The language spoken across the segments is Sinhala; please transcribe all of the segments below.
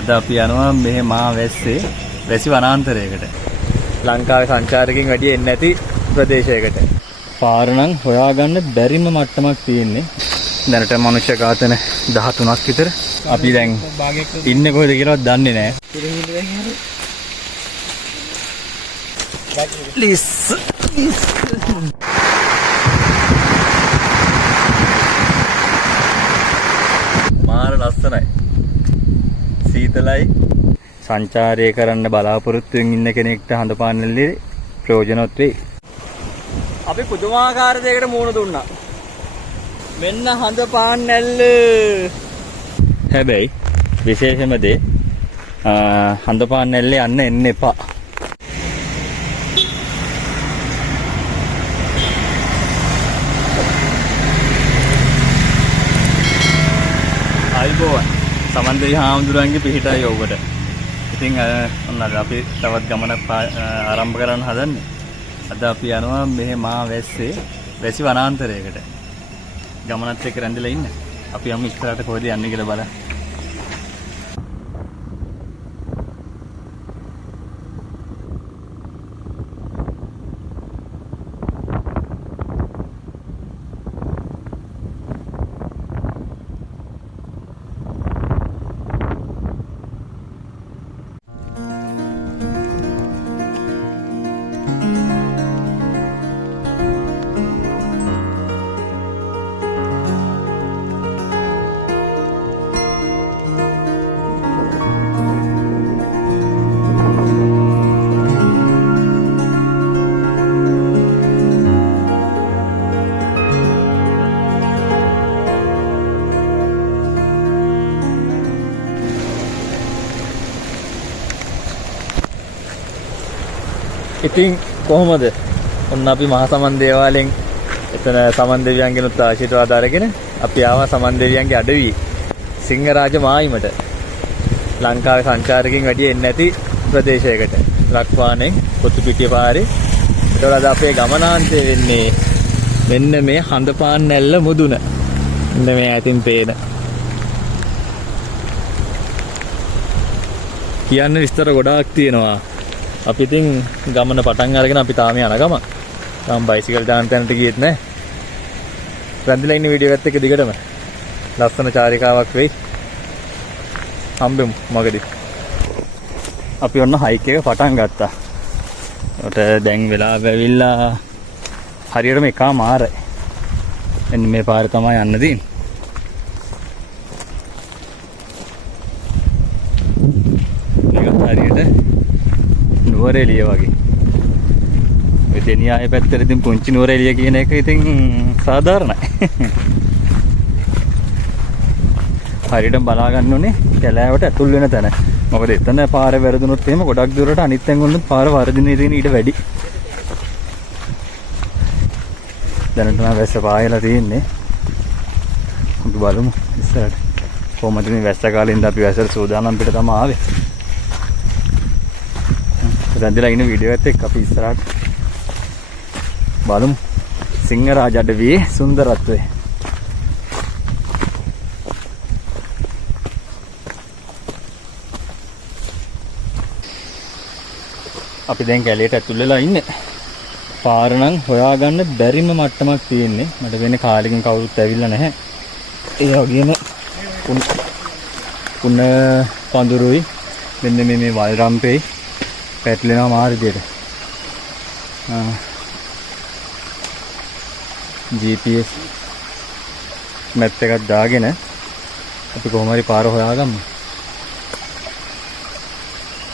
අද අපි යනවා මෙහෙ මහා වැස්සේ වැසි වනාන්තරයකට. ලංකාවේ සංචාරකයන් වැඩි එන්නේ නැති ප්‍රදේශයකට. පාර නම් හොයාගන්න බැරිම මට්ටමක් තියෙන්නේ. දැනට මනුෂ්‍ය ඝාතන 13ක් විතර. අපි දැන් ඉන්නේ කොහෙද කියලාවත් දන්නේ නැහැ. Please. මාර ලස්සනයි. සීතලයි. සංචාරය කරන්න බලාපොරොත්තුෙන් ඉන්න කෙනෙක්ට හඳපාන් එල්ලේ ප්‍රයෝජනවත් වෙයි. අපි පුදුමාකාර දෙයකට මුහුණ දුන්නා. මෙන්න හඳපාන් ඇල්ල. හැබැයි විශේෂම දේ හඳපාන් ඇල්ලේ යන්න එන්න එපා. අයිබෝවන් සමන්දේ හාමුදුරන්ගේ පිහිටයි ඔබට. ඉතින් ඔන්න අපි තවත් ගමනක් ආරම්භ කරන්න හදන්නේ. අද අපි යනවා මෙහෙ මහා වැස්සේ වැසි වනාන්තරයකට. ගමනත් එක්ක රැඳිලා ඉන්න. අපි යමු ඉස්සරහට කොහෙද යන්නේ කියලා බලන්න. ඉතින් කොහොමද? ඔන්න අපි මහා සමන් දේවාලයෙන් එතන සමන් දෙවියන්ගෙනුත් ආශිර්වාද අරගෙන අපි ආවා සමන් දෙවියන්ගේ අඩවියේ සිංහරාජ මායිමට. ලංකාවේ සංචාරකයන් වැඩි එන්නේ නැති ප්‍රදේශයකට. රක්වානේ පොතුපිටිය පාරේ. ඒතකොට අද අපේ ගමනාන්තය වෙන්නේ මෙන්න මේ හඳපාන් ඇල්ල මුදුන. මෙන්න මේ ඈතින් පේන. කියන්න විස්තර ගොඩාක් තියෙනවා. අපි ඉතින් ගමන පටන් අරගෙන අපි තාම යන ගම. තාම බයිසිකල් දාන්න තැනට ගියෙත් නැහැ. රැඳිලා ඉන්න වීඩියෝ එකත් එක්ක දිගටම ලස්සන චාරිකාවක් වෙයි. හම්බෙමු මගදී. අපි ඔන්න හයික් එක පටන් ගත්තා. ඒකට දැන් වෙලාව ඇවිල්ලා හරියටම එකමාරයි. එන්න මේ පාරේ තමයි යන්න තියෙන්නේ. මේක හරියට නුවරඑළිය වගේ. ඔය දෙනියායේ පැත්තට ඉතින් පුංචි නුවරඑළිය කියන එක ඉතින් සාධාරණයි. හරියටම බලා ගන්න ඕනේ කැලෑවට ඇතුල් වෙන තැන. මොකද එතන පාර වැරදුනොත් එහෙම ගොඩක් දුරට අනිත් තැන් වලින් පාර වර්ධිනේ තියෙන ඊට වැඩි. දැනට නම් වැස්ස පායලා තියෙන්නේ. අපි බලමු ඉස්සරහට. කොහොමද මේ වැස්ස කාලේ ඉඳන් අපි වැස්සට සූදානම් පිට තමයි ආවේ. රැඳිලා ඉන්න වීඩියෝ එකත් එක්ක අපි ඉස්සරහට බලමු සිංහරාජ අඩවියේ සුන්දරත්වය. අපි දැන් කැලේට ඇතුල් වෙලා ඉන්නේ. පාර නම් හොයාගන්න බැරිම මට්ටමක් තියෙන්නේ. මට වෙන්නේ කාලෙකින් කවුරුත් ඇවිල්ලා නැහැ. ඒ වගේම කුණ පඳුරුයි මෙන්න මේ වල් රම්පේ පැටලෙනවා මාර්ගයට. GPS මැප් එකක් දාගෙන අපි කොහොම හරි පාර හොයාගමු.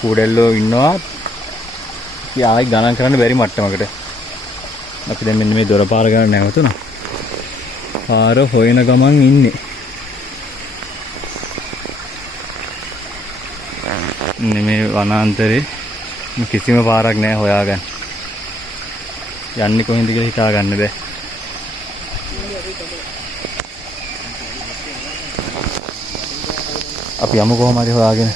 කුඩැල්ලෝ ඉන්නවා. අපි ආයි ගණන් කරන්න බැරි මට්ටමකට. අපි දැන් මෙන්න මේ දොර පාර ගන්න නැවතුණා. පාර හොයන ගමන් ඉන්නේ. මේ වනාන්තරේ කිසිම පාරක් නැහැ හොයාගන්න. යන්නේ කොහෙන්ද කියලා හිතා ගන්න බෑ. අපි යමු කොහොම හරි හොයාගෙන.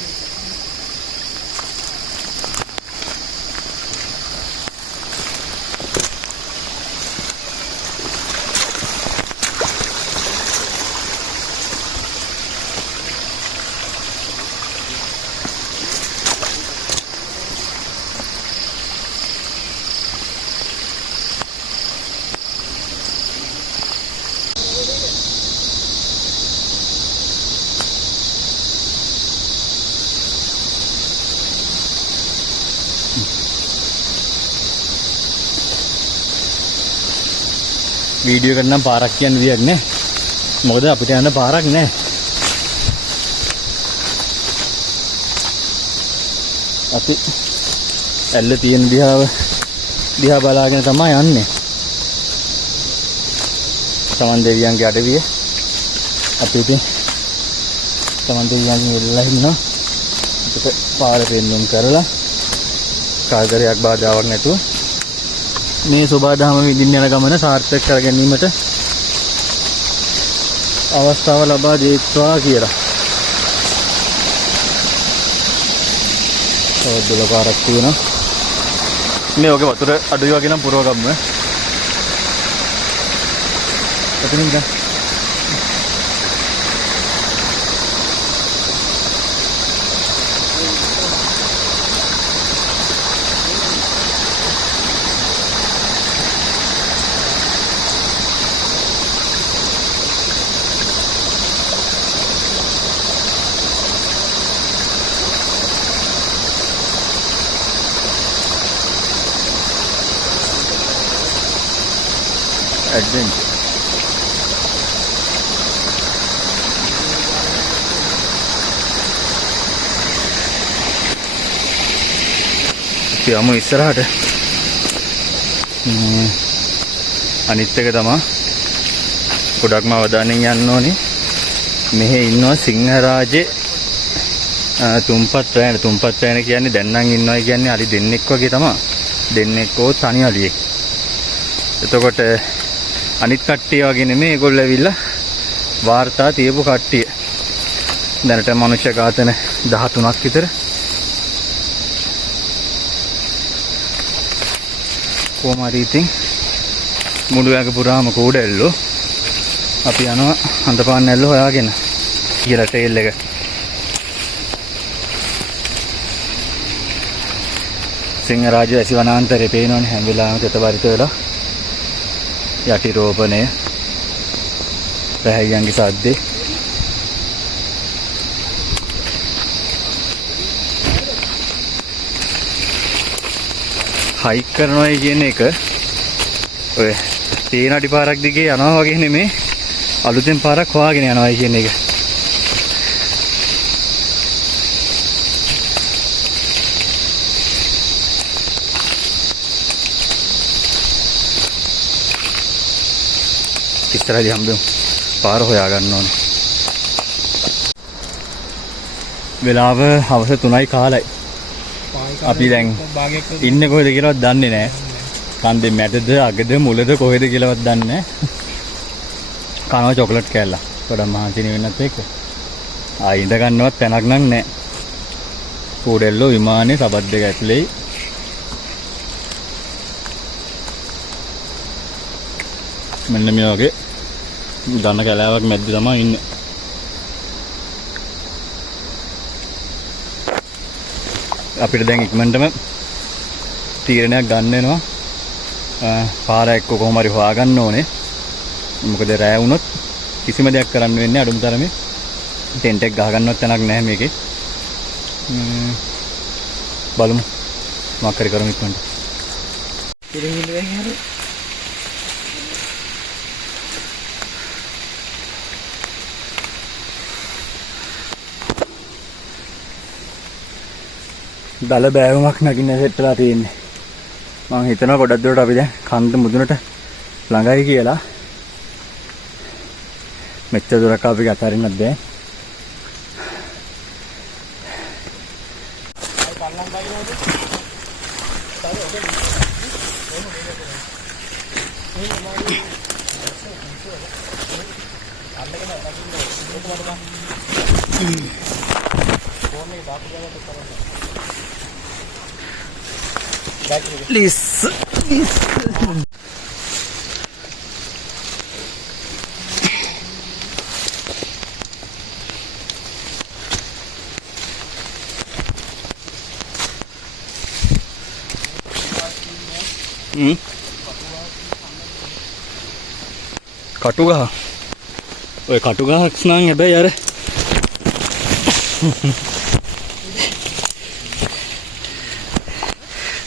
වීඩියෝ එකට නම් පාරක් කියන්න විදියක් නැහැ. මොකද අපිට යන්න පාරක් නැහැ. අපි ඇල්ල තියෙන දිහා බලාගෙන තමයි යන්නේ. සමන් දෙවියන්ගේ අඩවිය. අපි ඉතින් සමන් දෙවියන්ගේ වෙල්ලා ඉන්නවා. අපිට පාර පෙන්නුම් කරලා කාර්යයක් බාධාවක් නැතුව මේ සෝබාදහම විඳින්න යන ගමන සාර්ථක කර ගැනීමට අවස්ථාව ලබා දෙත්වා කියලා. තවදුල පාරක් තියෙනවා. මේ ඔගේ වතුර අඩුයි වගේ නම් පුරව ගමු. එතනින් ඉඳන් adventure. යමු ඉස්සරහට. අනිත් එක තමයි ගොඩක්ම අවධානයෙන් යන්න ඕනේ. මෙහෙ ඉන්නවා සිංහරාජේ තුම්පත් රෑන. තුම්පත් රෑන කියන්නේ දැන් නම් ඉන්නවා කියන්නේ අලි දෙන්නෙක් වගේ තමයි. දෙන්නෙක්කෝ තනි අලියෙක්. එතකොට අනිත් කට්ටිය වගේ නෙමෙයි ඒගොල්ලෝ ඇවිල්ලා වාර්තා තියපු කට්ටිය. දැනට මනුෂ්‍ය ඝාතන 13ක් විතර. කොහොම හරි ඉතින් මුළු ඇඟ පුරාම කූඩැල්ලෝ. අපි යනවා හඳපාන් ඇල්ල හොයාගෙන කියලා ට්‍රේල් එක. සිංහරාජ වැසි වනාන්තරේ පේනවනේ හැම වෙලාවෙම තෙතබරිත වෙලා. යටි රෝපණය රැහැයන්ගේ සද්දේ හයික් කරනවා කියන එක ඔය තේන අඩි පාරක් දිගේ යනවා වගේ නෙමේ අලුතෙන් පාරක් හොයාගෙන යනවා කියන එක. ඉස්සරහදී හම්බෙමු. පාර හොයා ගන්න ඕනේ. වෙලාව හවස 3යි කාලයි. අපි දැන් ඉන්නේ කොහෙද කියලාවත් දන්නේ නැහැ. කන්දේ මැදද අගද මුලද කොහෙද කියලාවත් දන්නේ නැහැ. කනවා චොකලට් කෑල්ල. පොඩක් මහන්සි වෙන්නත් එක්ක. ඉඳ ගන්නවත් තැනක් නම් නැහැ. කූඩෙල්ලෝ විමානේ සබත් දෙක ඇතුලේ. මෙන්න මේ වගේ දන්න කැලෑවක් මැද්ද තමයි ඉන්නේ. අපිට දැන් ඉක්මනටම තීරණයක් ගන්න වෙනවා. පාර එක්ක කොහොම හරි හොයාගන්න ඕනේ. මොකද රෑ වුණොත් කිසිම දෙයක් කරන්න වෙන්නේ අඩුම තරමේ ටෙන්ට් එක ගහ ගන්නවත් තැනක් නැහැ මේකේ. බලමු මොකක් හරි කරමු ඉක්මනට. ඉතින් ඉන්නේ හරි. දල බෑවුමක් නගින්න සෙට් වෙලා තියෙන්නේ. මම හිතනවා ගොඩක් දුරට අපි දැන් කන්ද මුදුනට ළඟයි කියලා. මෙච්චර දුරක් අපි අතරින්නත් බෑ. Please. කටුගහ. ඔය කටුගහක් නම් හැබැයි අර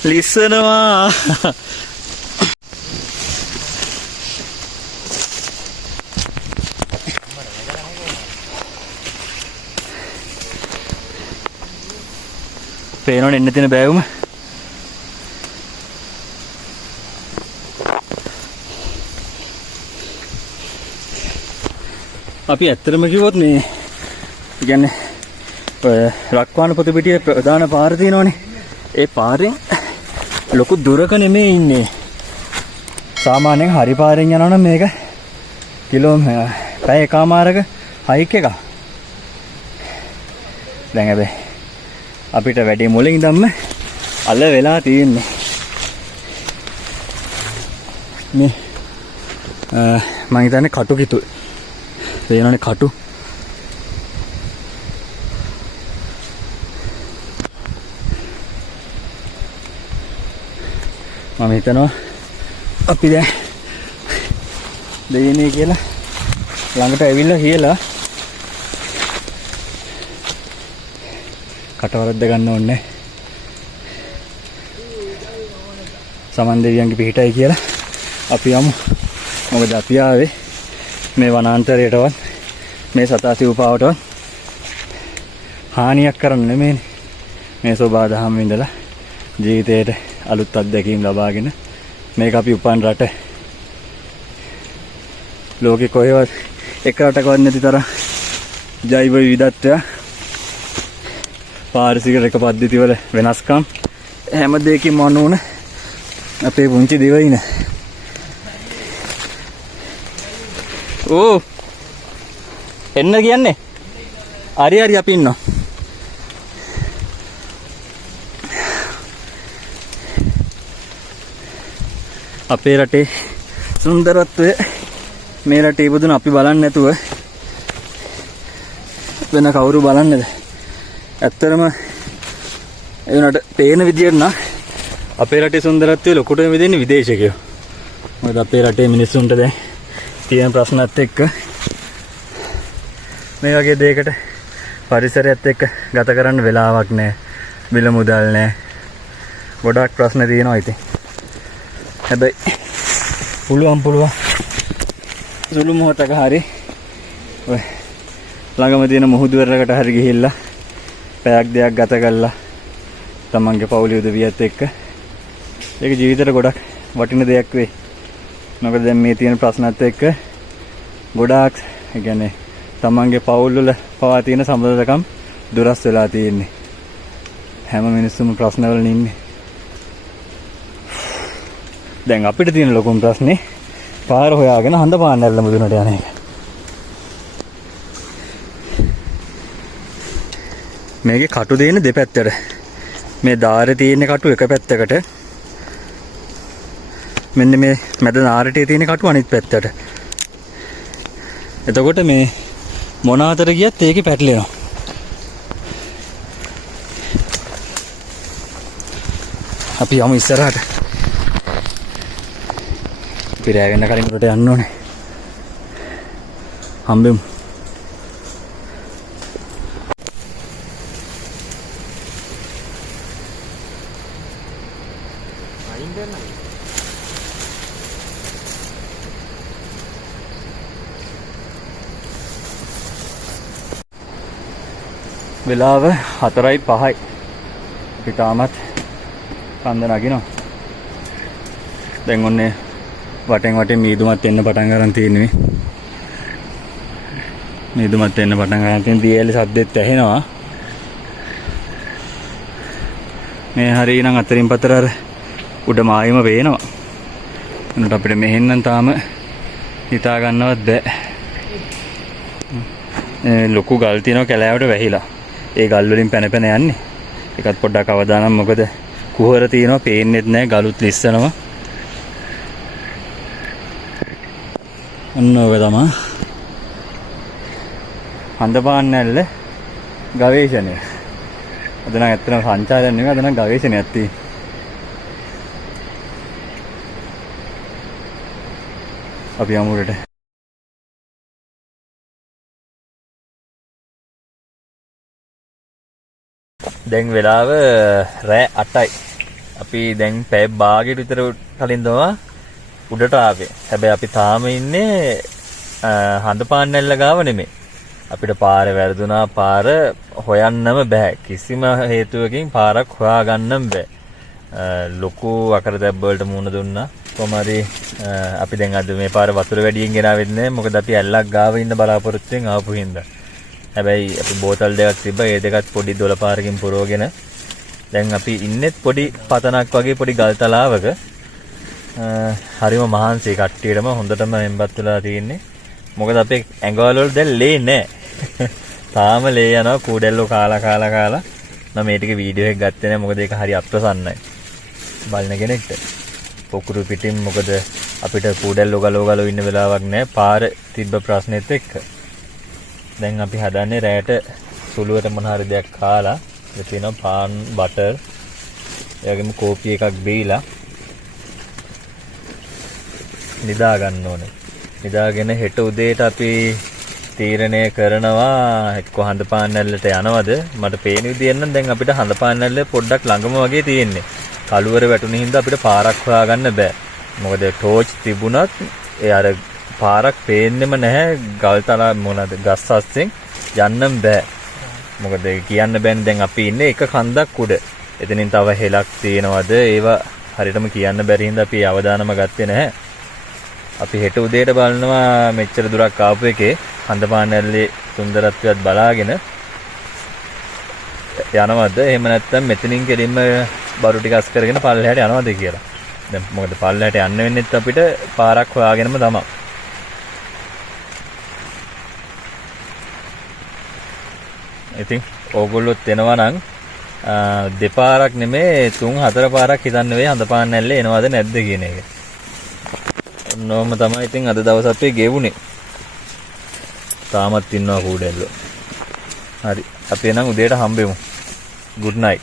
ලිස්සනවා. පේනවනේ එන්න තියෙන බෑවුම. අපි ඇත්තටම කිව්වොත් මේ කියන්නේ ඔය රක්වාන පොත පිටියේ ප්‍රධාන පාර තියෙනවනේ. ඒ පාරෙන් ලොකු දුරක නෙමෙයි ඉන්නේ. සාමාන්‍යයෙන් හරි පාරෙන් යනවා නම් මේක පැය එකමාරක හයික් එකක්. දැන් හැබැයි අපිට වැඩි මුලින් ඉඳන්ම අල වෙලා තියෙන්නේ. මේ මම හිතන්නේ කටු කිතු. තේරෙනවනේ කටු. මම හිතනවා අපි දැන් දෙයනේ කියලා ළඟට ඇවිල්ලා කියලා කටවරද්ද ගන්න ඕනේ. සමන් දෙවියන්ගේ පිහිටයි කියලා අපි යමු. මොකද අපි ආවේ මේ වනාන්තරයටවත් මේ සතා සිව්පාවටවත් හානියක් කරන්න නෙමෙයි. මේ සෝබා දහම් විඳලා ජීවිතේට අලුත් අත්දැකීම් ලබාගෙන මේක අපි උපන් රට ලෝකේ කොහෙවත් එක රටකවත් නැති තරම් ජෛව විවිධත්වය පාරිසරික පද්ධතිවල වෙනස්කම් හැම දෙයකින්ම අනුන අපේ පුංචි දිවයින. ඕ එන්න කියන්නේ හරි අපි ඉන්නවා. අපේ රටේ සුන්දරත්වය මේ රටේ ඉපදුන අපි බලන්නේ නැතුව වෙන කවුරු බලන්නේද? ඇත්තටම ඒ උනට පේන විදියට නම් අපේ රටේ සුන්දරත්වය ලොකුටම විදින්නේ විදේශිකයෝ. මොකද අපේ රටේ මිනිස්සුන්ට දැන් තියෙන ප්‍රශ්නත් එක්ක මේ වගේ දෙයකට පරිසරයත් එක්ක ගත කරන්න වෙලාවක් නැහැ. බිල මුදල් නැහැ. ගොඩක් ප්‍රශ්න තියෙනවා ඉතින්. හැබැයි පුළුවන් සුළු මොහොතක හරි ඔය ළඟම තියෙන මුහුදුවරකට හරි ගිහිල්ලා පැයක් දෙයක් ගත කරලා තමන්ගේ පවුලේ උදවියත් එක්ක ඒක ජීවිතේට ගොඩක් වටින දෙයක් වෙයි. මොකද දැන් මේ තියෙන ප්‍රශ්නත් එක්ක ගොඩාක් ඒ කියන්නේ තමන්ගේ පවුල් වල පවා තියෙන සම්බන්ධකම් දුරස් වෙලා තියෙන්නේ. හැම මිනිස්සුම ප්‍රශ්නවල ඉන්නේ. දැන් අපිට තියෙන ලොකුම ප්‍රශ්නේ පාර හොයාගෙන හඳපාන්න ඇල්ල මුදුනට යන එක. මේකේ කටු දෙන්නේ දෙපැත්තට. මේ ධාරේ තියෙන කටු එක පැත්තකට. මෙන්න මේ මැද නාරටේ තියෙන කටු අනිත් පැත්තට. එතකොට මේ මොන අතර ගියත් ඒකේ පැටලෙනවා. අපි යමු ඉස්සරහට. පිරෑගෙන කලින් උඩට යන්න ඕනේ. හම්බෙමු. වෙලාව 4:05. අපි තාමත් කන්ද නගිනවා. දැන් ඔන්නේ වටෙන් මීදුමත් එන්න පටන් ගන්න තියෙන්නේ. මීදුමත් එන්න පටන් ගන්න තියෙන දියැලි සද්දෙත් ඇහෙනවා. මේ හරියනම් අතරින් පතර අර උඩ මායිම පේනවා. එනකොට අපිට මෙහෙන්නම් තාම හිතා ගන්නවත් බෑ. ලොකු ගල් තියෙනවා කැලෑවට වැහිලා. ඒ ගල් වලින් පැන යන්නේ. ඒකත් පොඩ්ඩක් අවදානම් මොකද කුහර තියෙනවා පේන්නෙත් නැහැ ගලුත් ලිස්සනවා. ඔන්න ඔක තමයි හඳපාන්න ඇල්ල ගවේෂණය. අද නම් ඇත්තටම සංචාරයක් නෙවෙයි අද නම් ගවේෂණයක් තියෙන්නේ. අපි යමුරට. දැන් වෙලාව රෑ 8යි. අපි දැන් පැය භාගයකට විතර කලින් තමයි උඩට ආවේ. හැබැයි අපි තාම ඉන්නේ හඳපාන්න ඇල්ල ගාව නෙමෙයි. අපිට පාර වැරදුනා පාර හොයන්නම බෑ. කිසිම හේතුවකින් පාරක් හොයාගන්නම බෑ. ලොකු අකරතැබ්බ වලට මුහුණ දුන්නා. කොහමරි අපි දැන් අද මේ පාර වතුර වැඩියෙන් ගෙනාවෙත් නෑ. මොකද අපි ඇල්ලක් ගාව ඉන්න බලාපොරොත්තුෙන් ආපු හින්දා. හැබැයි අපි බෝතල් දෙකක් තිබ්බා. ඒ දෙකත් පොඩි දොළ පාරකින් පුරවගෙන දැන් අපි ඉන්නෙත් පොඩි පතනක් වගේ පොඩි ගල් තලාවක. හරිම මහන්සි කට්ටියටම හොඳටම එම්බත් වෙලා තියෙන්නේ. මොකද අපේ ඇඟවල වල දැන් ලේ නෑ. තාම ලේ යනවා කූඩැල්ලෝ කාලා. මම මේ ටික වීඩියෝ එකක් ගත්තේ නෑ. මොකද ඒක හරි අප්‍රසන්නයි. බලන කෙනෙක්ට. පොකුරු පිටින් මොකද අපිට කූඩැල්ලෝ ගලව ඉන්න වෙලාවක් නෑ. පාර තිබ්බ ප්‍රශ්නෙත් එක්ක. දැන් අපි හදන්නේ රැයට සුළුවට මොන හරි දෙයක් කාලා ඒ තියෙනවා පාන් බටර් ඒ වගේම කෝපි එකක් බීලා නිදා ගන්න ඕනේ. නිදාගෙන හෙට උදේට අපි තීරණය කරනවා එක්ක හඳපාන් ඇල්ලට යනවද? මට පේන විදියෙන් නම් දැන් අපිට හඳපාන් ඇල්ල පොඩ්ඩක් ළඟම වගේ තියෙන්නේ. කළුවර වැටුණු හින්දා අපිට පාරක් හොයාගන්න බෑ. මොකද ටෝච් තිබුණත් ඒ අර පාරක් පේන්නෙම නැහැ. ගල් තලා මොනවාද ගස් අස්සෙන් යන්නම් බෑ. මොකද කියන්න බෑනේ දැන් අපි ඉන්නේ එක කන්දක් උඩ. එතනින් තව හෙලක් තියෙනවද? ඒවා හරියටම කියන්න බැරි හින්දා අපි අවදානම ගත්තේ නැහැ. අපි හෙට උදේට බලනවා මෙච්චර දුරක් ආපු එකේ හඳපාන් ඇල්ලේ සුන්දරත්වයත් බලාගෙන යනවද? එහෙම නැත්නම් මෙතනින් කෙලින්ම බරු ටික අස් කරගෙන පල්ලෙහාට යනවද කියලා. දැන් මොකද පල්ලෙහාට යන්න වෙන්නේත් අපිට පාරක් හොයාගෙනම තමයි. ඉතින් ඕගොල්ලොත් එනවා නම් දෙපාරක් නෙමේ 3-4 පාරක් හිතන්න වෙයි හඳපාන් ඇල්ලේ එනවද නැද්ද කියන එක. ඔන්නෝම තමයි ඉතින් අද දවස් අපේ ගෙවුනේ. තාමත් ඉන්නවා කූඩැල්ලෝ. හරි. අපි එනම් උදේට හම්බෙමු. good night.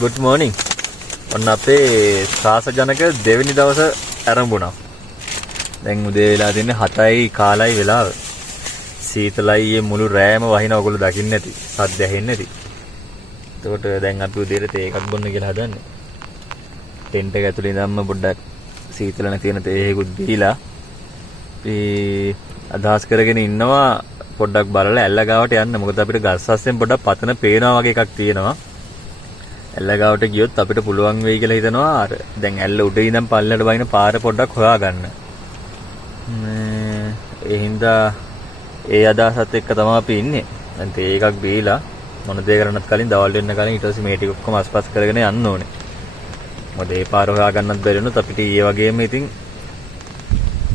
good morning. ඔන්න අපේ ශාසජනක දෙවෙනි දවස ආරම්භුණා. දැන් උදේ වෙලා තින්නේ 7යි කාලයි වෙලාව. සීතලයි මුළු රෑම වහින ඔයගොල්ලෝ දකින්න ඇති. සද්ද ඇහෙන්නේ නැති. එතකොට දැන් අපි උදේට තේ එකක් බොන්න කියලා හදන්නේ. ටෙන්ට් එක ඇතුලේ ඉඳන්ම පොඩ්ඩක් සීතල නැති වෙන තේ එකකුත් බීලා අපි අදහස් කරගෙන ඉන්නවා පොඩ්ඩක් බලලා ඇල්ල ගාවට යන්න. මොකද අපිට ගස් අස්සෙන් පොඩ්ඩක් පතන පේනවා වගේ එකක් තියෙනවා. ඇල්ල ගාවට ගියොත් අපිට පුළුවන් වෙයි කියලා හිතනවා. අර දැන් ඇල්ල උඩ ඉඳන් පල්ලෙට වයින් පාර පොඩ්ඩක් හොයාගන්න. ඒ හින්දා ඒ අදහසත් එක්ක තමයි අපි ඉන්නේ. දැන් තේ එකක් බීලා මොන දේ කරන්නත් කලින් දවල් වෙන්න කලින් ඊට පස්සේ මේ ටික ඔක්කොම අස්පස් කරගෙන යන්න ඕනේ. මොකද ඒ පාර හොයාගන්නත් බැරි වුණොත් අපිට ඊයේ වගේම ඉතින්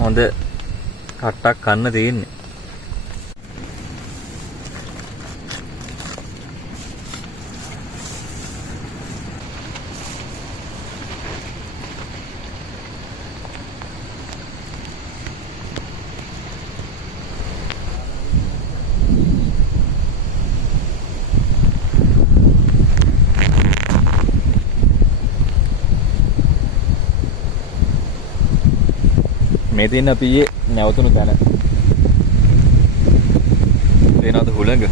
හොඳ කට්ටක් කන්න තියෙන්නේ. මේ තියෙන අපි ඊයේ නැවතුණු තැන. එනවාද හුළඟ?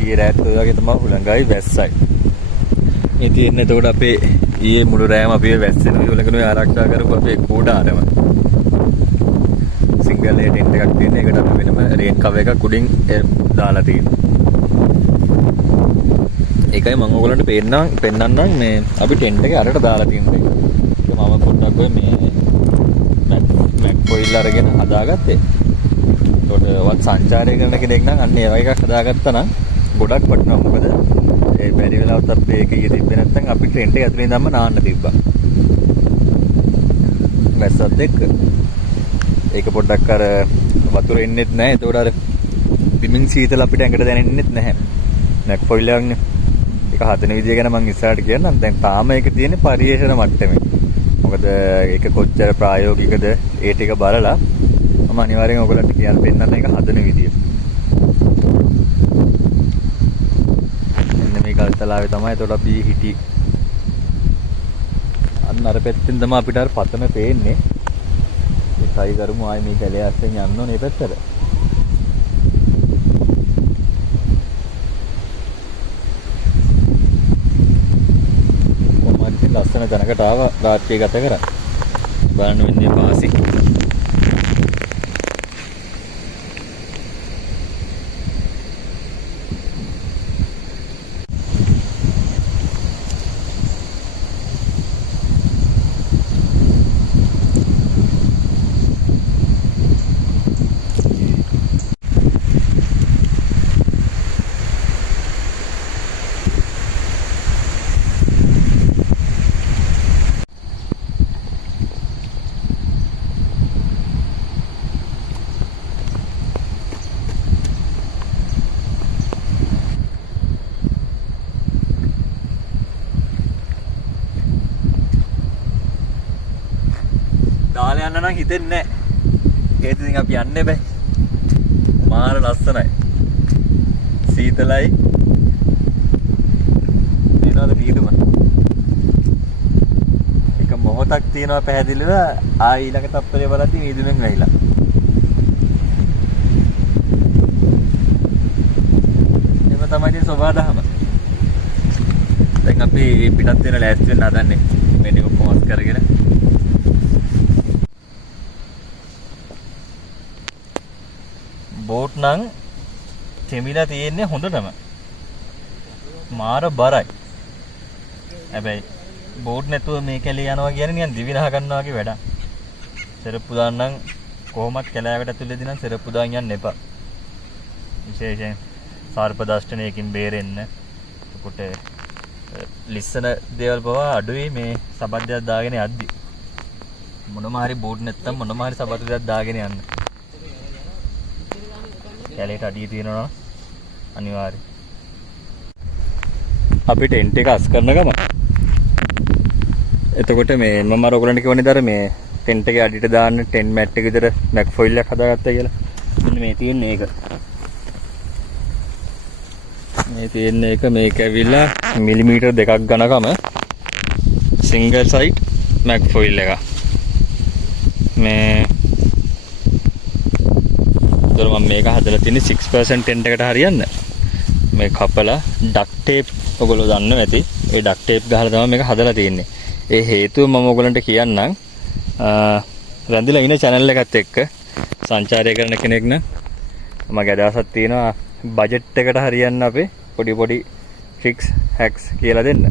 ඊයේ රාත් ඔය වගේ තමයි හුළඟයි වැස්සයි. මේ තියෙන එතකොට අපේ ඊයේ මුළු රෑම අපි වැස්සෙන හුළඟනුයි ආරක්ෂා කරපු අපේ කූඩාරම. සිංගල් ටෙන්ට් එකක් තියෙන. ඒකට අපි වෙනම රේන් කවර් එකක් උඩින් දාලා තියෙනවා. ඒකයි මම ඔයගොල්ලන්ට පෙන්නන්නම් මේ අපි ටෙන්ට් එකේ අරට දාලා තියෙන්නේ. ඒක මම පොඩ්ඩක් ඔය මේ මැක් ෆොයිල් අරගෙන හදාගත්තේ. ඒකට වත් සංචාරය කරන කෙනෙක් නම් අන්න ඒ වගේ එකක් හදාගත්තා නම් ගොඩක් වටිනවා. මොකද ඒ බැරි වෙලාවත් අපි ඒක ඊයේ තිබ්බේ නැත්නම් අපි ටෙන්ට් එක ඇතුලේ ඉඳන්ම නාන්න තිබ්බා. වැස්සත් එක්ක ඒක පොඩ්ඩක් අර වතුර එන්නෙත් නැහැ. ඒතකොට අර බිමින් සීතල අපිට ඇඟට දැනෙන්නෙත් නැහැ. මැක් ෆොයිල් එකක්නේ. ඒක හදන විදිය ගැන මම ඉස්සරහට කියන්නම්. දැන් තාම ඒක තියෙන්නේ පරිේෂණ මට්ටමේ. මොකද ඒක කොච්චර ප්‍රායෝගිකද ඒ ටික බලලා මම අනිවාර්යෙන් ඔයගොල්ලන්ට කියන්න පෙන්නන්න ඒක හදන විදිය. මෙන්න මේ ගල්තලාවේ තමයි එතකොට අපි හිටි. අන්න අර පැත්තෙන් තමයි අපිට අර පතන පේන්නේ. ඒ try කරමු ආයේ මේ කැලේ අස්සෙන් යන්න ඕනේ මේ පැත්තට. ලස්සන තැනකට ආවා රාත්‍රිය ගත කරා. බලන්න වෙන්නේ පාසි. දාලා යන්න නම් හිතෙන්නේ නැහැ. ඒත් ඉතින් අපි යන්නේ බෑ. මාර ලස්සනයි. සීතලයි. දිනවල දීදුම. එක මොහොතක් තියෙනවා පැහැදිලිව ආයි ඊළඟ තප්පරේ බලද්දී නීදුමෙන් වැහිලා. එම තමයි ඉතින් සෝබාදහම. දැන් අපි පිටත් වෙන ලෑස්ති වෙන්න හදන්නේ. මේ ටික ඔක්කොම අස් කරගෙන. බෝට් නම් තෙමිලා තියෙන්නේ හොඳටම. මාර බරයි. හැබැයි බෝට් නැතුව මේ කැලේ යනවා කියන්නේ නිකන් දිවි රහ ගන්නවා වගේ වැඩක්. සෙරප්පු දාන්නම් කොහොමත් කැලෑවට ඇතුළේදී නම් සෙරප්පු දාන් යන්න එපා. විශේෂයෙන් සර්ප දෂ්ටනයකින් බේරෙන්න. එතකොට ලිස්සන දේවල් පවා අඩුයි මේ සබද්දයක් දාගෙන යද්දි. මොනම හරි බෝට් නැත්තම් මොනම හරි සබද්දයක් දාගෙන යන්න. කැලේට අඩිය තියෙනවා අනිවාර්යයි. අපි ටෙන්ට් එක අස් කරන ගම. එතකොට මේ මම අර ඔයගලන්ට කියවනේ දර මේ ටෙන්ට් එකේ අඩියට දාන්න ටෙන්ට් මැට් එක විතර මැක් ෆොයිල් එකක් හදාගත්තා කියලා. මෙන්න මේ තියෙන්නේ ඒක. මේ තියෙන්නේ ඒක මේක ඇවිල්ලා මිලිමීටර් 2ක් ගණකම සිංගල් සයිඩ් මැක් ෆොයිල් එක. මේ මම මේක හදලා තියෙන්නේ 6% ටෙන්ට් එකට හරියන්න. මේ කපලා ඩක්ට් ටේප් ඔයගොල්ලෝ දන්නව ඇති. ඒ ඩක්ට් ටේප් ගහලා තමයි මේක හදලා තියෙන්නේ. ඒ හේතුව මම ඔයගොල්ලන්ට කියන්නම්. රැඳිලා ඉන්න channel එකත් එක්ක සංචාරය කරන කෙනෙක් නම් මගේ අදහසක් තියෙනවා බජට් එකට හරියන්න අපේ පොඩි ට්‍රික්ස් හැක්ස් කියලා දෙන්න.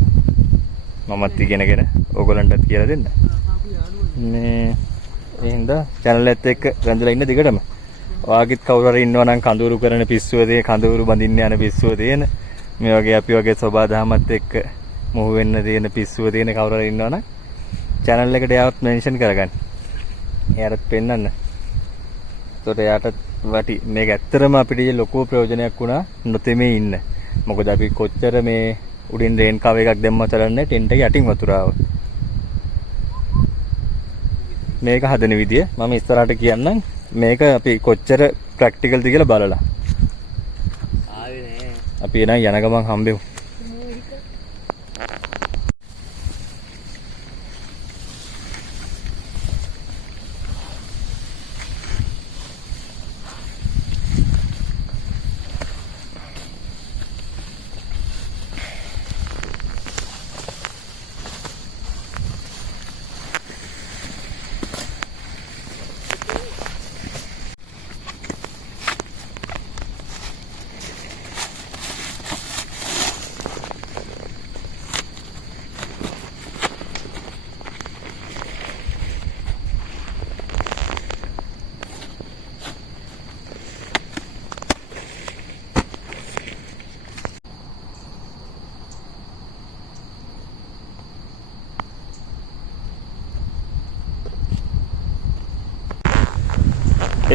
මමත් ඉගෙනගෙන ඔයගොල්ලන්ටත් කියලා දෙන්න. මේ එහෙනම් channel එකත් එක්ක රැඳිලා ඉන්න දිගටම වාගිත් කවුරු හරි ඉන්නවා නම් කඳුරු කරන පිස්සුව දෙන කඳුරු බඳින්න යන පිස්සුව දෙන මේ වගේ අපි වගේ සබාදහමත් එක්ක මොහු වෙන්න තියෙන පිස්සුව දෙන කවුරු හරි ඉන්නවා නම් channel එකට යාවත් මෙන්ෂන් කරගන්න. එයාට පෙන්නන්න. ඒතකොට එයාට වටි මේක ඇත්තටම අපිට ලොකු ප්‍රයෝජනයක් වුණා නොතෙමේ ඉන්න. මොකද අපි කොච්චර මේ උඩින් රේන් කවර් එකක් දැම්මා තරන්නේ ටෙන්ට් එක යටින් වතුර ආව. මේක හදන විදිය මම ඉස්සරහට කියන්නම්. මේක අපි කොච්චර ප්‍රැක්ටිකල්ද කියලා බලලා. ආවේ නෑ. අපි එනං යන ගමන් හම්බෙමු.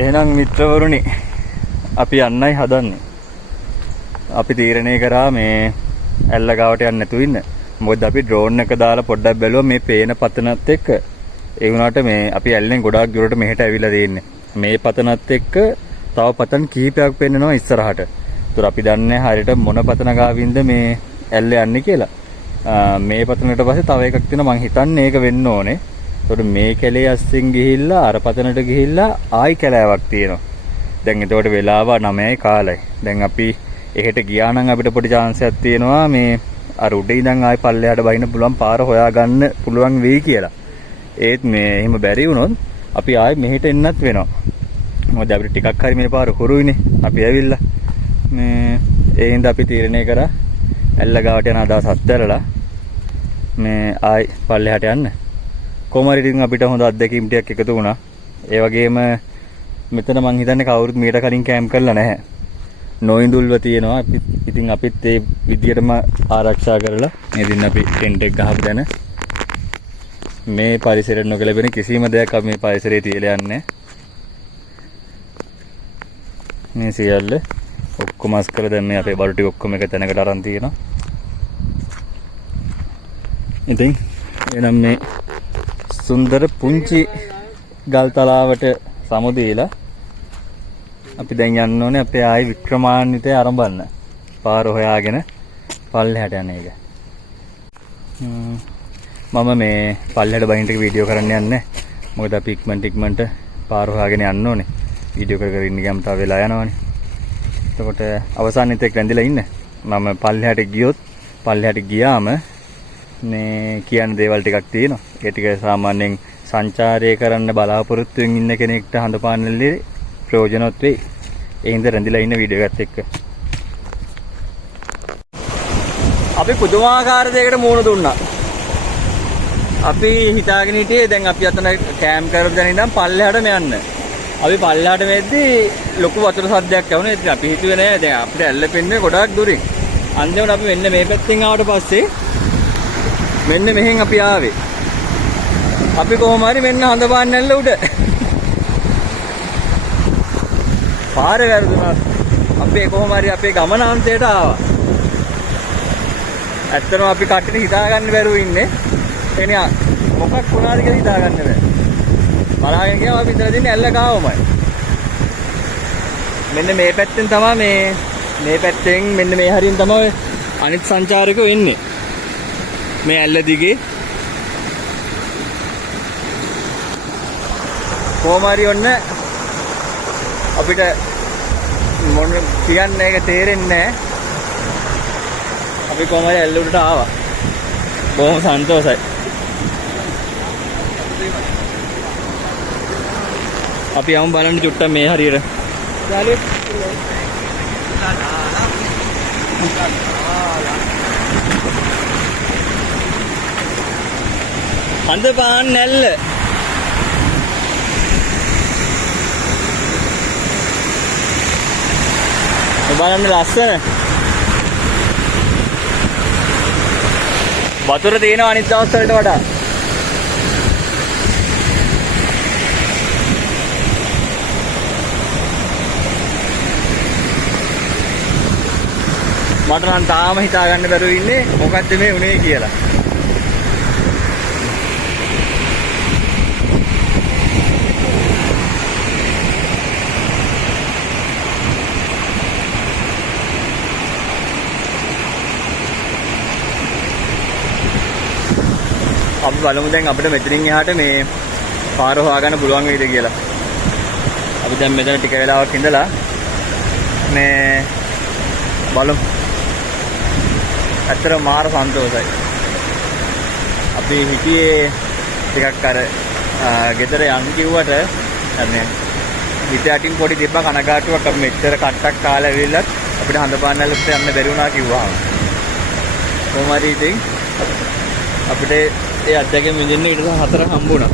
එහෙනම් මිත්‍රවරුනි අපි යන්නයි හදන්නේ. අපි තීරණය කරා මේ ඇල්ල ගාවට යන්න නැතුව ඉන්න. මොකද අපි ඩ්‍රෝන් එක දාලා පොඩ්ඩක් බැලුවා මේ පේන පතනත් එක්ක. ඒ වුණාට මේ අපි ඇල්ලෙන් ගොඩාක් දුරට මෙහෙට ඇවිල්ලා තියෙන්නේ. මේ පතනත් එක්ක තව පතන් කිහිපයක් පෙන්නනවා ඉස්සරහට. ඒතර අපි දන්නේ හරියට මොන පතන ගාවින්ද මේ ඇල්ල යන්නේ කියලා. මේ පතනට පස්සේ තව එකක් තියෙනවා මං හිතන්නේ ඒක වෙන්න ඕනේ. ඒතකොට මේ කැලේ අස්සෙන් ගිහිල්ලා අර පතනට ගිහිල්ලා ආයි කැලෑවක් තියෙනවා. දැන් එතකොට වෙලාව 9යි කාලයි. දැන් අපි එහෙට ගියා නම් අපිට පොඩි chance එකක් තියෙනවා මේ අර උඩේ ඉඳන් ආයි පල්ලෙහාට බහින්න පුළුවන් පාර හොයාගන්න පුළුවන් වෙයි කියලා. ඒත් මේ එහෙම බැරි වුණොත් අපි ආයි මෙහෙට එන්නත් වෙනවා. මොකද අපිට ටිකක් හරි මේ පාර හුරුයිනේ. අපි ඇවිල්ලා මේ ඒ හින්දා අපි තීරණය කරා ඇල්ල ගාවට යන අදහස් අත්හැරලා මේ ආයි පල්ලෙහාට යන්න. කොහොම හරි ඉතින් අපිට හොඳ අත්දැකීම් ටිකක් එකතු වුණා. ඒ වගේම මෙතන මං හිතන්නේ කවුරුත් මීට කලින් කැම්ප් කරලා නැහැ. නොඉඳුල්ව තියෙනවා. ඉතින් අපිත් ඒ විදියටම ආරක්ෂා කරලා ඉතින් අපි ටෙන්ට් එක ගහපු දැන මේ පරිසරයට නොගැලපෙන කිසිම දෙයක් අපි මේ පරිසරයේ තියලා යන්නේ. මේ සියල්ල ඔක්කොම අස් කරලා දැන් මේ අපේ බඩු ටික ඔක්කොම එක තැනකට අරන් තියෙනවා. ඉතින් එනම් මේ සුන්දර පුංචි ගල් තලාවට සමුදේලා අපි දැන් යන්න ඕනේ අපේ ආයි වික්‍රමාන්විතය ආරම්භන්න. පාර හොයාගෙන පල්ලෙහාට යන එක. මම මේ පල්ලෙහාට බහින්න ටික වීඩියෝ කරන්න යන්නේ. මොකද අපි ඉක්මනට පාර හොයාගෙන යන්න ඕනේ. වීඩියෝ කර ඉන්න ගියාම තව වෙලා යනවනේ. එතකොට අවසානෙත් එක්ක රැඳිලා ඉන්න. මම පල්ලෙහාට ගියාම මේ කියන දේවල් ටිකක් තියෙනවා. ඒ ටික සාමාන්‍යයෙන් සංචාරය කරන්න බලාපොරොත්තු වෙමින් ඉන්න කෙනෙක්ට හඳපාන්නල්ලේ ප්‍රයෝජනවත් වෙයි. ඒ හින්දා රැඳිලා ඉන්න වීඩියෝ එකත් එක්ක. අපි පුදුමාකාර දෙයකට මුහුණ දුන්නා. අපි හිතාගෙන හිටියේ දැන් අපි අතන කැම්ප් කරපු දැන ඉඳන් පල්ලෙහාටම යන්න. අපි පල්ලෙහාට මෙද්දී ලොකු වතුර සද්දයක් ආවනේ. ඉතින් අපි හිතුවේ නෑ දැන් අපිට ඇල්ල පෙන්නේ ගොඩාක් දුරින්. අන්තිමට අපි මෙන්න මේ පැත්තෙන් ආවට පස්සේ මෙන්න මෙහෙන් අපි ආවේ. අපි කොහොම හරි මෙන්න හඳපාන්න ඇල්ල උඩ. පාර වැරදුනා. අපි කොහොම හරි අපේ ගමනාන්තයට ආවා. ඇත්තටම අපි කට්ටියට හිතා ගන්න බැරුව ඉන්නේ. එනිසා මොකක් වුණාද කියලා හිතා ගන්න බැහැ. බලාගෙන ගියාම අපි ඉතල දින්නේ ඇල්ල ගාවමයි. මෙන්න මේ පැත්තෙන් තමයි මේ පැත්තෙන් මෙන්න මේ හරියෙන් තමයි අනිත් සංචාරකයෝ එන්නේ. මේ ඇල්ල දිගේ කොහොම හරි ඔන්න අපිට මොන කියන්නේ ඒක තේරෙන්නේ නැහැ. අපි කොහොම හරි ඇල්ල උඩට ආවා. බොහොම සන්තෝෂයි. අපි යමු බලන්න චුට්ටක් මේ හරියට. හඳපාන් ඇල්ල. බලන්න ලස්සන. වතුර තියෙනවා අනිත් දවස් වලට වඩා. මට නම් තාම හිතා ගන්න බැරුව ඉන්නේ මොකද්ද මේ උනේ කියලා. අපි බලමු දැන් අපිට මෙතනින් එහාට මේ පාර හොයාගන්න පුළුවන් වෙයිද කියලා. අපි දැන් මෙතන ටික වෙලාවක් ඉඳලා මේ බලමු. ඇත්තට මාර සන්තෝෂයි. අපි හිතියේ ටිකක් අර ගෙදර යන්න කිව්වට يعني හිත යටින් පොඩි තිබ්බ කනගාටුවක් අපි මෙච්චර කට්ටක් කාලා ඇවිල්ලත් අපිට හඳපාන්නලට යන්න බැරි වුණා කිව්වහම. කොහොම හරි ඉතින් අපිට ඒ අත්දැකීම් විඳින්න ඊට 4 හම්බුණා.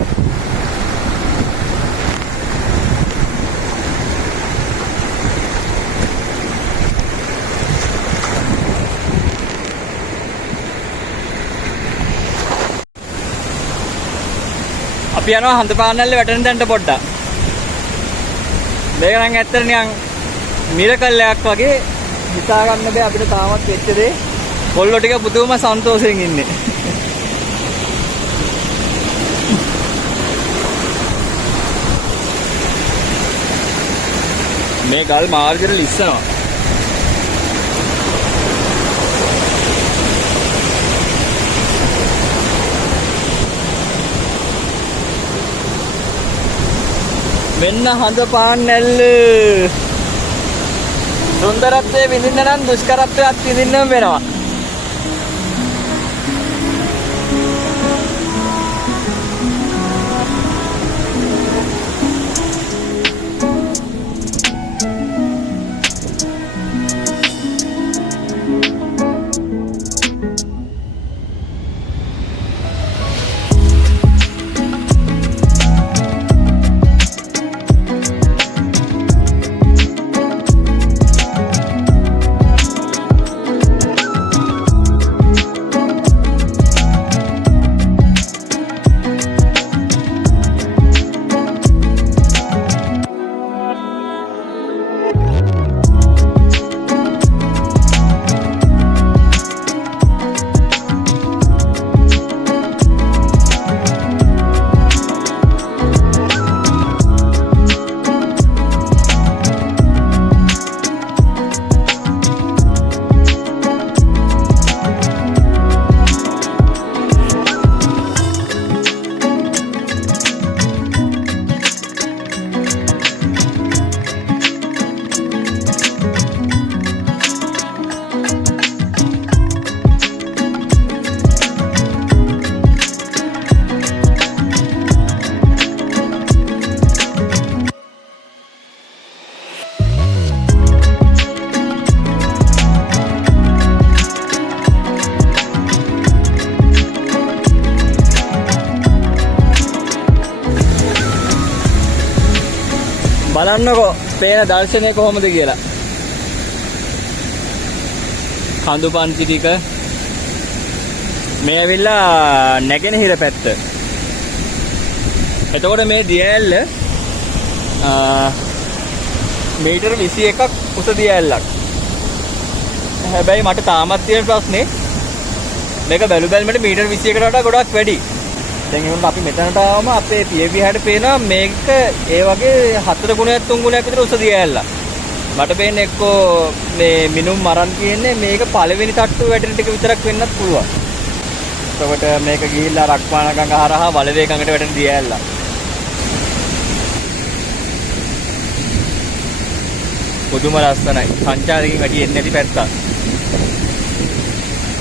අපි යනවා හඳපාන්නල්ලේ වැටෙන තැනට පොඩ්ඩක්. මේක නම් ඇත්තට නිකන් මිරකල් එකක් වගේ හිතා ගන්න බෑ අපිට තාමත් වෙච්ච දේ. කොල්ලෝ ටික පුදුම සන්තෝෂයෙන් ඉන්නේ. මේ ගල් මාර්ගයට ලිස්සනවා. මෙන්න හඳපාන් ඇල්ල. සුන්දරත්වයේ විඳින්න නම් දුෂ්කරත්වයක් විඳින්නම වෙනවා. බලන්නකෝ පේන දර්ශනය කොහොමද කියලා. කඳු පන්ති ටික මේ ඇවිල්ලා නැගෙනහිර පැත්ත. එතකොට මේ දියඇල්ල මීටර 21ක් උස දියඇල්ලක්. හැබැයි මට තාමත් තියෙන ප්‍රශ්නේ මේක බැලු බැලමට මීටර 21කට වඩා ගොඩක් වැඩි. දැන් එහෙනම් අපි මෙතනට ආවම අපේ පියවිහාට පේනවා මේක ඒ වගේ 4 ගුණයක් 3 ගුණයක් විතර උස දියඇල්ලක්. මට පේන්නේ එක්කෝ මේ මිනුම් මරන් කියන්නේ මේක පළවෙනි තට්ටුව වැටෙන ටික විතරක් වෙන්නත් පුළුවන්. එතකොට මේක ගිහිල්ලා රක්වාන ගඟ හරහා වලවේ ගඟට වැටෙන දියඇල්ලක්. පුදුම ලස්සනයි. සංචාරකින් වැඩි එන්නේ නැති පැත්තක්.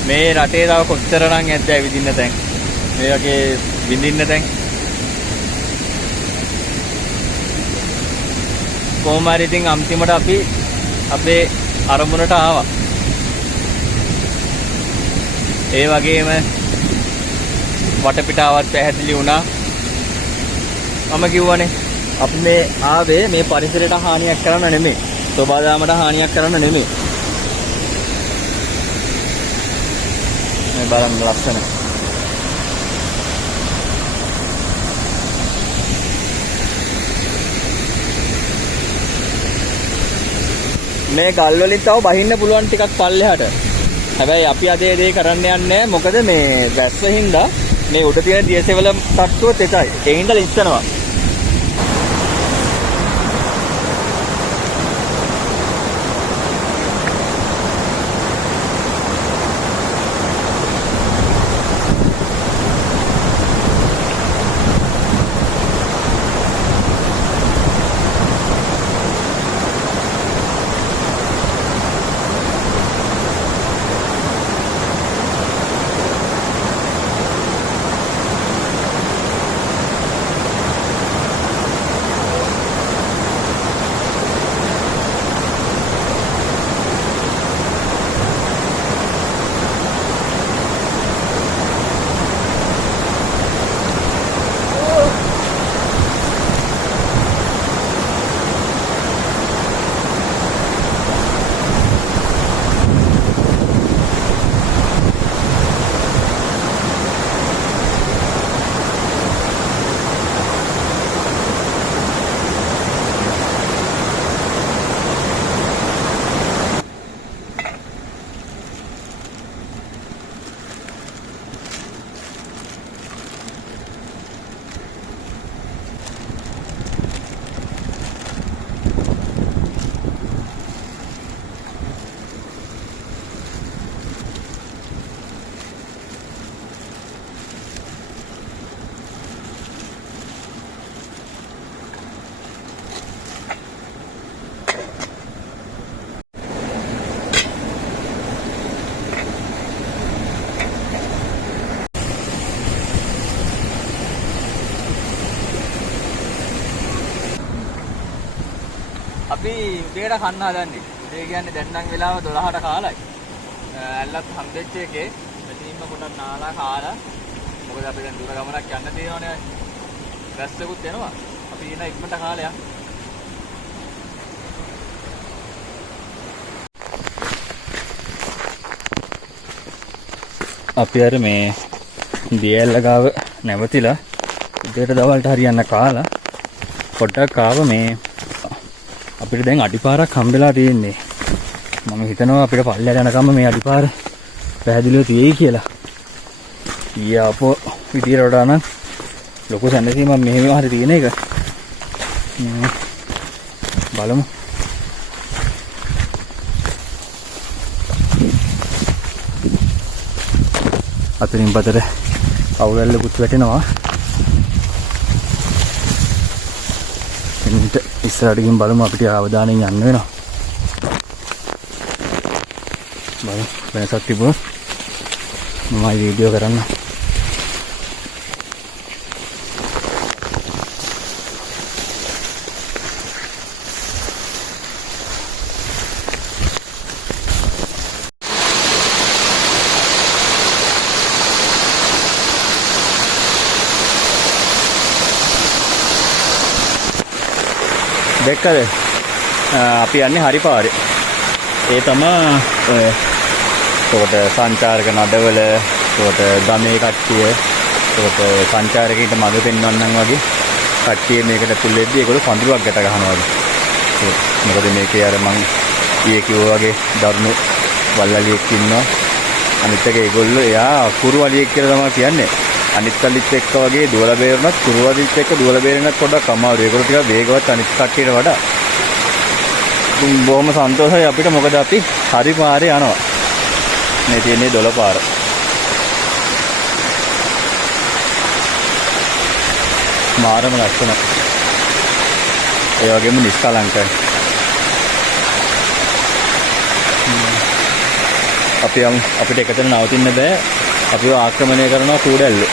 මේ රටේ තව කොච්චරනම් ඇද්ද ඇවිදින්න තැන්. මේ වගේ විඳින්න තැන්. කොහොම හරි ඉතින් අන්තිමට අපි අපේ අරමුණට ආවා. ඒ වගේම වටපිටාවත් පැහැදිලි වුණා. මම කිව්වනේ අපි මේ ආවේ මේ පරිසරයට හානියක් කරන්න නෙමෙයි. සෝබාදාමට හානියක් කරන්න නෙමෙයි. මේ බලන්න ලස්සන. මේ ගල් වලින් තව බහින්න පුළුවන් ටිකක් පල්ලෙහාට. හැබැයි අපි අද ඒ දේ කරන්න යන්නේ මොකද මේ වැස්ස හින්දා මේ උඩ තියෙන දියසෙවල තට්ටුව තෙතයි. ඒ හින්දා ලිස්සනවා. අපි උදේට කන්න හදන්නේ. උදේ කියන්නේ දැන් නම් වෙලාව 12ට කාලයි. ඇල්ලත් හම්බෙච්ච එකේ මෙතනින්ම පොඩක් නාලා කාලා. මොකද අපි දැන් දුර ගමනක් යන්න තියෙනවනේ. රැස්සෙකුත් එනවා. අපි එන ඉක්මනට කාලයක්. අපි අර මේ දියැල්ල ගාව නැවතිලා උදේට දවල්ට හරියන්න කාලා පොඩ්ඩක් ආව මේ අපිට දැන් අඩිපාරක් හම්බෙලා තියෙන්නේ. මම හිතනවා අපිට පල්ලයට යනකම් මේ අඩිපාර පැහැදිලිව තියෙයි කියලා. ඊයේ අපෝ විදියට වඩා නම් ලොකු සැනසීමක් මෙහෙම හරි තියෙන එක. බලමු. අතරින් පතර අවුලල්ලකුත් වැටෙනවා. එන්ට ඉස්සරහට ගිහින් බලමු අපිට අවධානයෙන් යන්න වෙනවා. බලමු වෙනසක් තිබුණොත් මම වීඩියෝ කරන්න. දැක්කද? අපි යන්නේ හරි පාරේ. ඒ තමයි ඔය උඩ සංචාරක නඩවල උඩ ගමේ කට්ටිය උඩ සංචාරකීන්ට මඟ පෙන්වන්නම් වගේ කට්ටිය මේකට ඇතුල් වෙද්දී ඒගොල්ලෝ පඳුරක් ගැට ගන්නවා වගේ. මොකද මේකේ අර මං ඊයේ කිව්වා වගේ දරුණු වල්ලලියෙක් ඉන්නවා. අනිත් එක ඒගොල්ලෝ එයා කුරුවලියෙක් කියලා තමයි කියන්නේ. අනිත් අලිත් එක්ක වගේ දුවලා බේරුණත් කුරුවලිත් එක්ක දුවලා බේරෙන්නත් පොඩ්ඩක් අමාරුයි. ඒගොල්ලෝ ටිකක් වේගවත් අනිත් කට්ටියට වඩා. බොහොම සන්තෝෂයි අපිට මොකද අපි හරි පාරේ යනවා. මේ තියෙන්නේ 12 පාර. මාරම ලස්සනයි. ඒ වගේම නිස්කලංකයි. අපිට එකතන නවතින්න බෑ. අපිව ආක්‍රමණය කරනවා කූඩැල්ලෝ.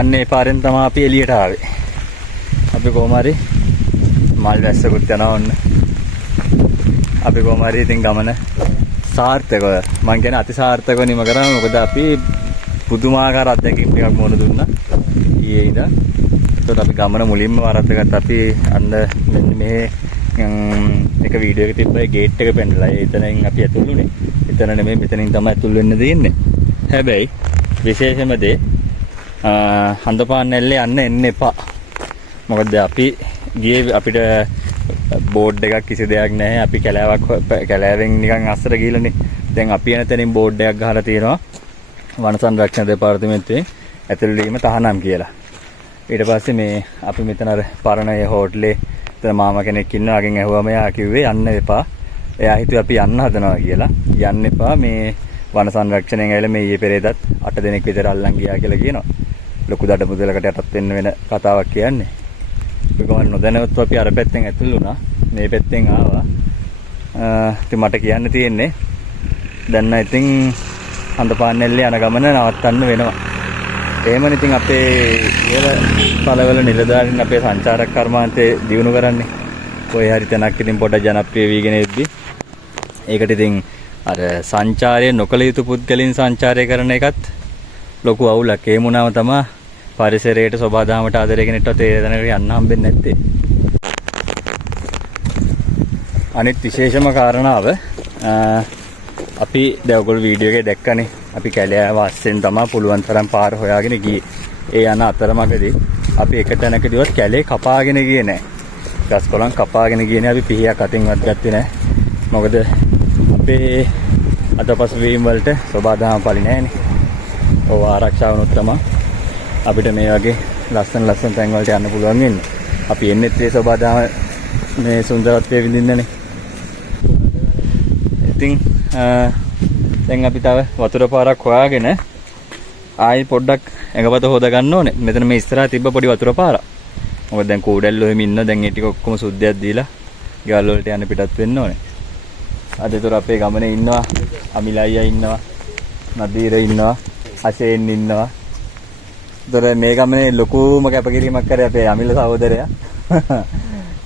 අන්නේ පාරෙන් තමයි අපි එළියට ආවේ. අපි කොහොම හරි මල් වැස්සකුත් යනවා ඔන්න. අපි කොහොම හරි ඉතින් ගමන සාර්ථකව මම කියන්නේ අති සාර්ථකව නිම කරා. මොකද අපි පුදුමාකාර අත්දැකීම් ටිකක් මොන දුන්නා ඊයේ ඉඳන්. ඒකට අපි ගමන මුලින්ම වරද්දගත්ත අපි අන්න මෙන්න මේ එක වීඩියෝ එකක තිබ්බයි ගේට් එක පෙන්නලා. එතනින් අපි ඇතුල් වුණේ. එතන නෙමෙයි මෙතනින් තමයි ඇතුල් වෙන්න දෙන්නේ. හැබැයි විශේෂම දේ හඳපාන් ඇල්ලේ යන්න එන්න එපා. මොකද අපි ගියේ අපිට බෝඩ් එකක් කිසි දෙයක් නැහැ. අපි කැලෑවෙන් නිකන් අස්සර ගිහලානේ. දැන් අපි යන තැනින් බෝඩ් එකක් ගහලා තියෙනවා වන සංරක්ෂණ දෙපාර්තමේන්තුවේ ඇතුල් වීම තහනම් කියලා. ඊට පස්සේ මේ අපි මෙතන අර පරණ හෝටලේ එතන මාමා කෙනෙක් ඉන්නවා. අගෙන් ඇහුවම එයා කිව්වේ යන්න එපා. එයා හිතුවේ අපි යන්න හදනවා කියලා. යන්න එපා මේ වන සංරක්ෂණයෙන් ඇවිල්ලා මේ ඊයේ පෙරේදත් 8 දෙනෙක් විතර අල්ලන් ගියා කියලා කියනවා. ලොකු දඩ මුදලකට යටත් වෙන්න වෙන කතාවක් කියන්නේ. ඒකම නොදැනවත්ව අපි අර පැත්තෙන් ඇතුල් වුණා. මේ පැත්තෙන් ආවා. ඉතින් මට කියන්න තියෙන්නේ දැන් නම් ඉතින් හඳපාන් ඇල්ලේ යන ගමන නවත්තන්න වෙනවා. එහෙමනේ ඉතින් අපේ ඉහළ පළවල නිලධාරීන් අපේ සංචාරක කර්මාන්තේ දියුණු කරන්නේ. කොයි හරි තැනක් ඉතින් පොඩ ජනප්‍රිය වීගෙන ඉද්දි ඒකට ඉතින් අර සංචාරය නොකළ යුතු පුද්ගලින් සංචාරය කරන එකත් ලොකු අවුලක්. ඒ වුණාම තමයි පරිසරයට සබදාමට ආදරය කෙනෙක්ට ඒ දැනට යන්න හම්බෙන්නේ නැත්තේ. අනිත් විශේෂම කාරණාව අපි දැන් ඔයගොල්ලෝ වීඩියෝ එකේ දැක්කනේ අපි කැලෑ වාස්සෙන් තමයි පුළුවන් තරම් පාර හොයාගෙන ගියේ. ඒ යන අතරමඟදී අපි එක තැනකදීවත් කැලේ කපාගෙන ගියේ නැහැ. ගස් කොළන් කපාගෙන ගියේ නැහැ. අපි පිහියක් අතින්වත් ගත්තේ නැහැ. මොකද අපේ අදපස් වීම වලට සබදාම පලි නැහැනේ. ඔය ආරක්ෂා වුණොත් තමයි අපිට මේ වගේ ලස්සන තැන් වලට යන්න පුළුවන් වෙන්නේ. අපි එන්නෙත් ඒ සබදාම මේ සුන්දරත්වය විඳින්නනේ. ඉතින් දැන් අපි තව වතුර පාරක් හොයාගෙන ආයි පොඩ්ඩක් ඇඟපත හොද ගන්න ඕනේ. මෙතන මේ ඉස්සරහා තිබ්බ පොඩි වතුර පාරක්. මොකද දැන් කූඩැල්ලෝ එහෙම ඉන්න දැන් ඒ ටික ඔක්කොම සුද්ධයක් දීලා ගෙවල් වලට යන්න පිටත් වෙන්න ඕනේ. අද ඒතර අපේ ගමනේ ඉන්නවා අමිලයියා ඉන්නවා නදීර ඉන්නවා අශේන් ඉන්නවා. ඒතර මේ ගමනේ ලොකුම කැපකිරීමක් කරේ අපේ අමිල සහෝදරයා.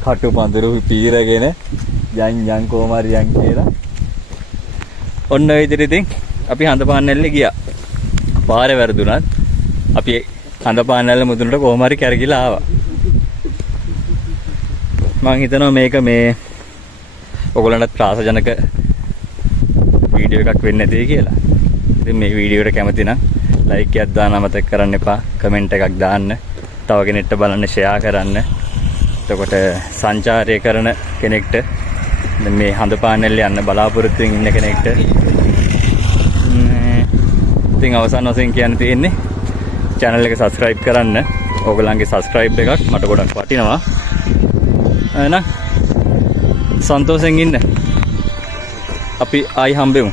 කටු පඳුරු පීරගෙන යන් කොමාරියන් කියලා. ඔන්න ඔය විදිහට ඉතින් අපි හඳපාන් නැල්ලේ ගියා. පාරේ වැරදුනත් අපි හඳපාන් නැල්ල මුදුනට කොහොම හරි කැරකිලා ආවා. මම හිතනවා මේක මේ ඔයගොල්ලන්ට ත්‍රාසජනක වීඩියෝ එකක් වෙන්න ඇති කියලා. ඉතින් මේ වීඩියෝ එකට කැමති නම් ලයික් එකක් දාන්න අමතක කරන්න එපා. කමෙන්ට් එකක් දාන්න. තව කෙනෙක්ට බලන්න ෂෙයා කරන්න. එතකොට සංචාරය කරන කෙනෙක්ට මේ හඳපාන් නැල්ලේ යන්න බලාපොරොත්තු වෙන ඉන්න කෙනෙක්ට ඉතින් අවසන් වශයෙන් කියන්න තියෙන්නේ channel එක subscribe කරන්න. ඕගොල්ලන්ගේ subscribe එකක් මට ගොඩක් වටිනවා. එහෙනම් සන්තෝෂෙන් ඉන්න. අපි ආයි හම්බෙමු.